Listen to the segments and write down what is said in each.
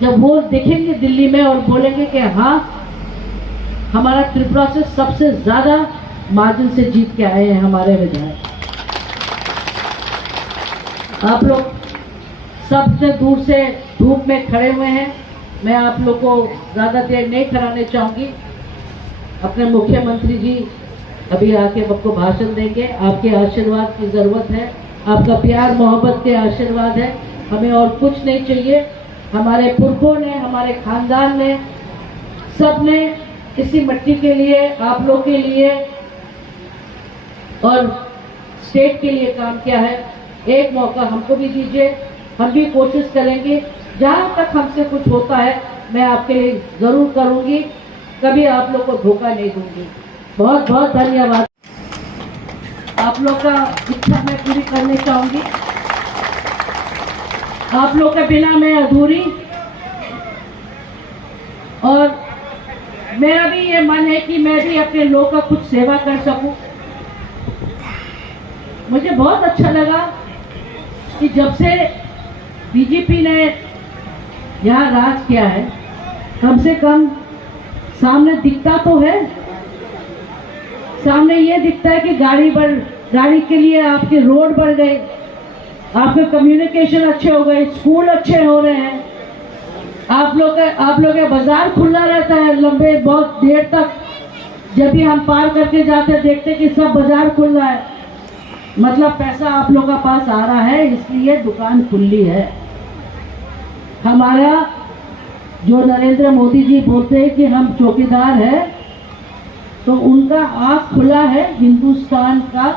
जब वो देखेंगे दिल्ली में और बोलेंगे कि हाँ हमारा त्रिपुरा से सबसे ज्यादा मार्जिन से जीत के आए हैं हमारे विधायक। आप लोग सबसे दूर से धूप में खड़े हुए हैं, मैं आप लोग को ज्यादा देर नहीं कराने चाहूंगी। अपने मुख्यमंत्री जी अभी आके आपको भाषण देंगे। आपके आशीर्वाद की जरूरत है, आपका प्यार मोहब्बत के आशीर्वाद है, हमें और कुछ नहीं चाहिए। हमारे पुरखों ने, हमारे खानदान ने, सब ने इसी मिट्टी के लिए, आप लोग के लिए और स्टेट के लिए काम किया है। एक मौका हमको भी दीजिए, हम भी कोशिश करेंगे। जहां तक हमसे कुछ होता है मैं आपके लिए जरूर करूंगी, कभी आप लोग को धोखा नहीं दूंगी। बहुत बहुत धन्यवाद। आप लोग का इच्छा मैं पूरी करने चाहूंगी। आप लोग के बिना मैं अधूरी, और मेरा भी ये मन है कि मैं भी अपने लोग का कुछ सेवा कर सकूं। मुझे बहुत अच्छा लगा कि जब से बीजेपी ने यहाँ राज किया है, कम से कम सामने दिखता तो है, सामने ये दिखता है कि गाड़ी के लिए आपके रोड बढ़ गए, आपके कम्युनिकेशन अच्छे हो गए, स्कूल अच्छे हो रहे हैं, आप लोग का बाजार खुला रहता है लंबे बहुत देर तक। जब भी हम पार करके जाते देखते कि सब बाजार खुल रहा है, मतलब पैसा आप लोग का पास आ रहा है, इसलिए दुकान खुली है। हमारा जो नरेंद्र मोदी जी बोलते हैं कि हम चौकीदार हैं, तो उनका आँख खुला है हिंदुस्तान का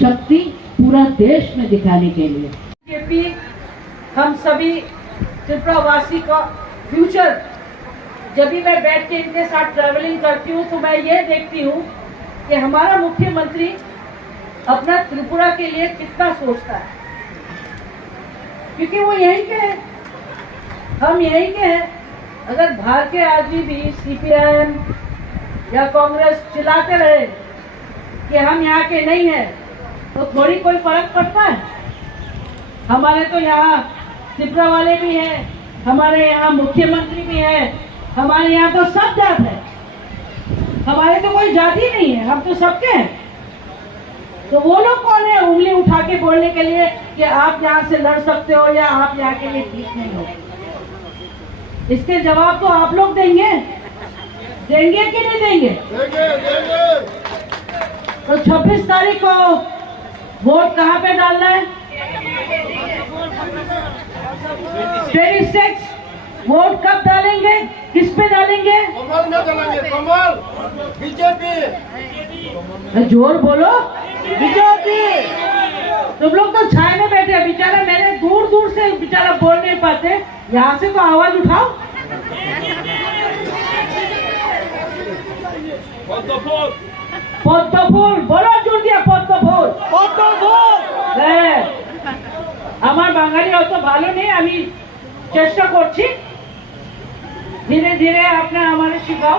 शक्ति पूरा देश में दिखाने के लिए। बीजेपी हम सभी त्रिपुरा वासी का फ्यूचर, जब भी मैं बैठ के इनके साथ ट्रैवलिंग करती हूँ तो मैं ये देखती हूँ कि हमारा मुख्यमंत्री अपना त्रिपुरा के लिए कितना सोचता है, क्योंकि वो यहीं के हैं, हम यहीं के हैं। अगर बाहर के आदमी भी सीपीआईएम या कांग्रेस चिल्लाते रहे कि हम यहाँ के नहीं हैं, तो थोड़ी कोई फर्क पड़ता है। हमारे तो यहाँ त्रिपुरा वाले भी हैं, हमारे यहाँ मुख्यमंत्री भी हैं, हमारे यहाँ तो सब जात है, हमारे तो कोई जाति नहीं है, हम तो सबके हैं। तो वो लोग कौन है उंगली उठा के बोलने के लिए कि आप यहाँ से लड़ सकते हो या आप यहाँ के लिए ठीक नहीं हो? इसके जवाब तो आप लोग देंगे कि नहीं देंगे? तो 26 तारीख को वोट कहाँ पे डालना है? 26 वोट कब डालेंगे, किस पे डालेंगे? कमल में डालेंगे, कमल बीजेपी। जोर बोलो, बीजेपी। तुम लोग तो छाए में बैठे हैं, बेचारा मेरे दूर दूर से बेचारा बोल नहीं पाते, यहाँ से तो आवाज उठाओ। পদ্মফুল বলো, জোর দিয়া পদ্মফুল। আমার বাঙালি অত ভালো নেই, আমি চেষ্টা করছি, ধীরে ধীরে আপনারা আমাদের শিখাও।